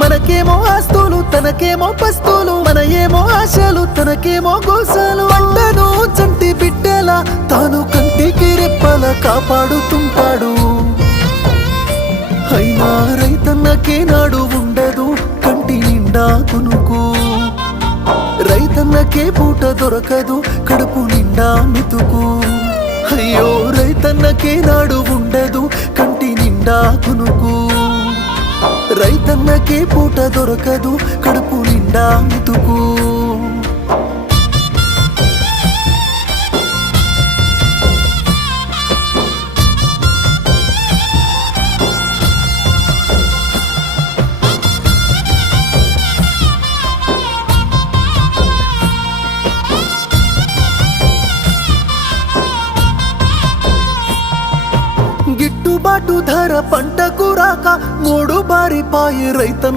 మనకేమో ఆస్తులు తనకేమో పస్తులు, మన ఏమో ఆశలు తనకేమో గోసాలు. పంటను చంటి బిడ్డలా తాను కంటికి రెప్పల కాపాడుతుంటాడు. అయినా రైతన్నకే నాడు ఉండదు కంటి నిండా కునుకు, రైతన్నకే పూట దొరకదు కడుపు నిండా మెతుకు. అయ్యో రైతన్నకే నాడు ఉండదు కంటి నిండా కునుకు, రైతన్నకే పూట దొరకదు కడుపు నిండా మెతుకు. గిట్టుబాటు ధర పంటకు రాక మూడు బారిపాయే రైతన్న